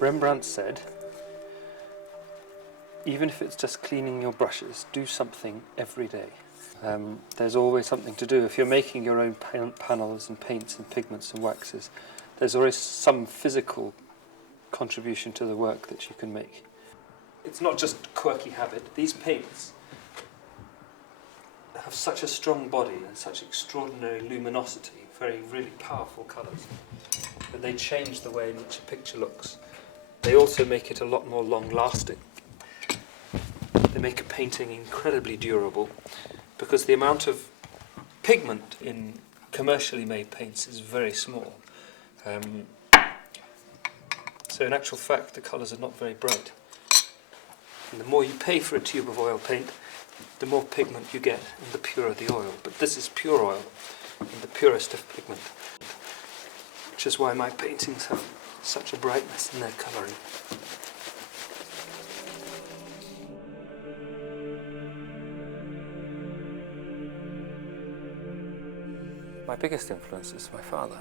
Rembrandt said, even if it's just cleaning your brushes, do something every day. There's always something to do. If you're making your own panels and paints and pigments and waxes, there's always some physical contribution to the work that you can make. It's not just quirky habit. These paints have such a strong body and such extraordinary luminosity, really powerful colours, that they change the way in which a picture looks. They also make it a lot more long-lasting. They make a painting incredibly durable because the amount of pigment in commercially made paints is very small. So in actual fact, the colours are not very bright. And the more you pay for a tube of oil paint, the more pigment you get and the purer the oil. But this is pure oil and the purest of pigment, which is why my paintings have such a brightness in their colouring. My biggest influence is my father.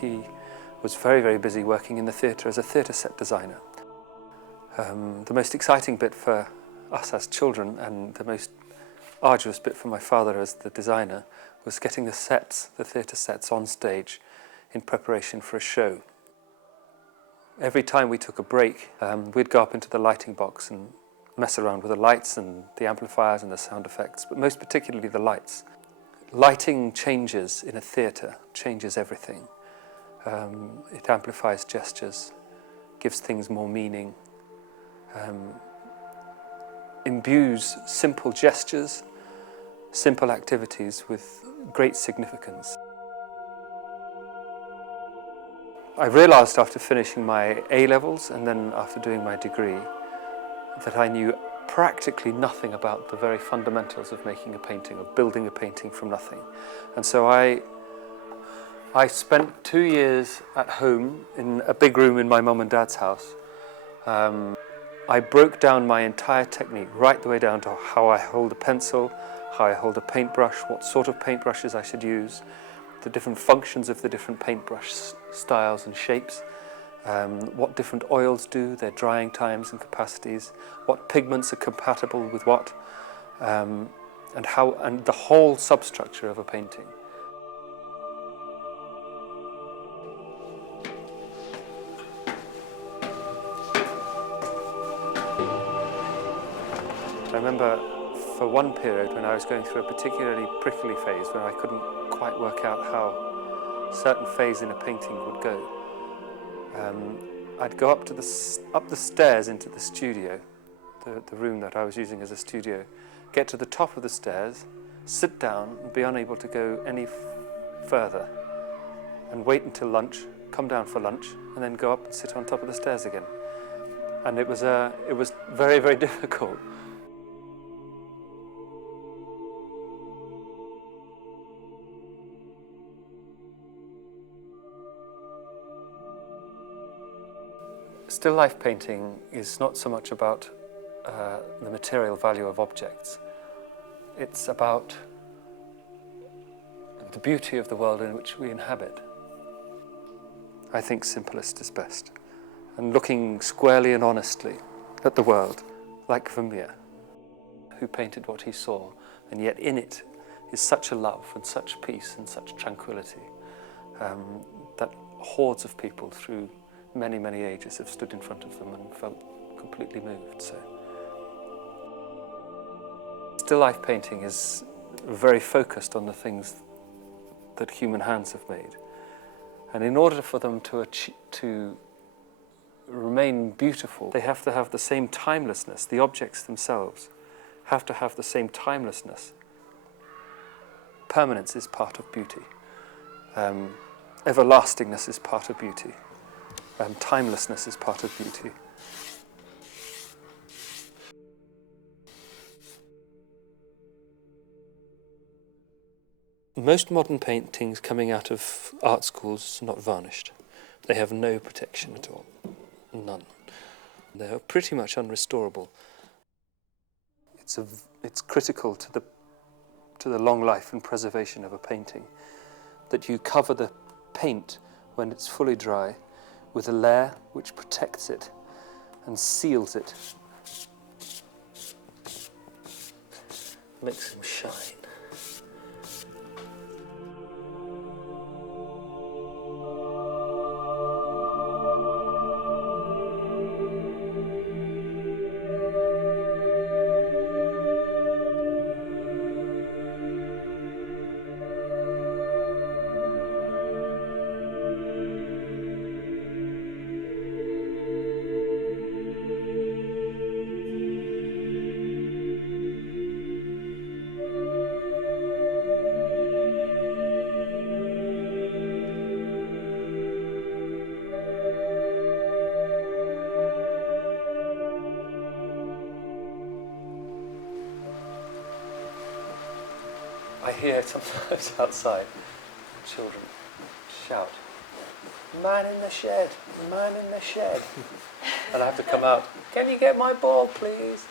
He was very, very busy working in the theatre as a theatre set designer. The most exciting bit for us as children and the most arduous bit for my father as the designer was getting the theatre sets on stage in preparation for a show. Every time we took a break, we'd go up into the lighting box and mess around with the lights and the amplifiers and the sound effects, but most particularly the lights. Lighting changes in a theatre, changes everything. It amplifies gestures, gives things more meaning, imbues simple gestures, simple activities with great significance. I realised after finishing my A-levels and then after doing my degree that I knew practically nothing about the very fundamentals of making a painting, of building a painting from nothing. And so I spent 2 years at home in a big room in my mum and dad's house. I broke down my entire technique, right the way down to how I hold a pencil, how I hold a paintbrush, what sort of paintbrushes I should use, the different functions of the different paintbrush styles and shapes, what different oils do, their drying times and capacities, what pigments are compatible with what, and the whole substructure of a painting. I remember for one period when I was going through a particularly prickly phase where I couldn't quite work out how a certain phase in a painting would go. I'd go up the stairs into the studio, the room that I was using as a studio, get to the top of the stairs, sit down and be unable to go any further, and wait until lunch, come down for lunch, and then go up and sit on top of the stairs again. And it was very, very difficult. Still life painting is not so much about the material value of objects. It's about the beauty of the world in which we inhabit. I think simplest is best. And looking squarely and honestly at the world, like Vermeer, who painted what he saw, and yet in it is such a love and such peace and such tranquility that hordes of people through many, many ages have stood in front of them and felt completely moved. So Still life painting is very focused on the things that human hands have made. And in order for them to remain beautiful, they have to have the same timelessness. The objects themselves have to have the same timelessness. Permanence is part of beauty. Everlastingness is part of beauty. Timelessness is part of beauty. Most modern paintings coming out of art schools are not varnished. They have no protection at all. None. They're pretty much unrestorable. It's critical to the long life and preservation of a painting that you cover the paint when it's fully dry with a layer which protects it and seals it. Makes them shine. I hear sometimes outside children shout, "Man in the shed, man in the shed." And I have to come out, "Can you get my ball, please?"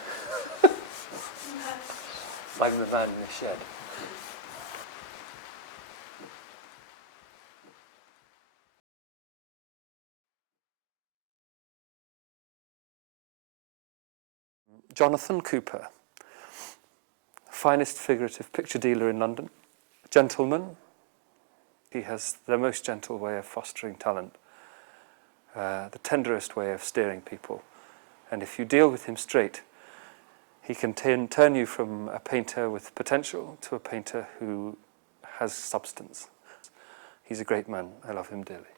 I'm the man in the shed. Jonathan Cooper, finest figurative picture dealer in London, gentleman. He has the most gentle way of fostering talent, the tenderest way of steering people. And if you deal with him straight, he can turn you from a painter with potential to a painter who has substance. He's a great man. I love him dearly.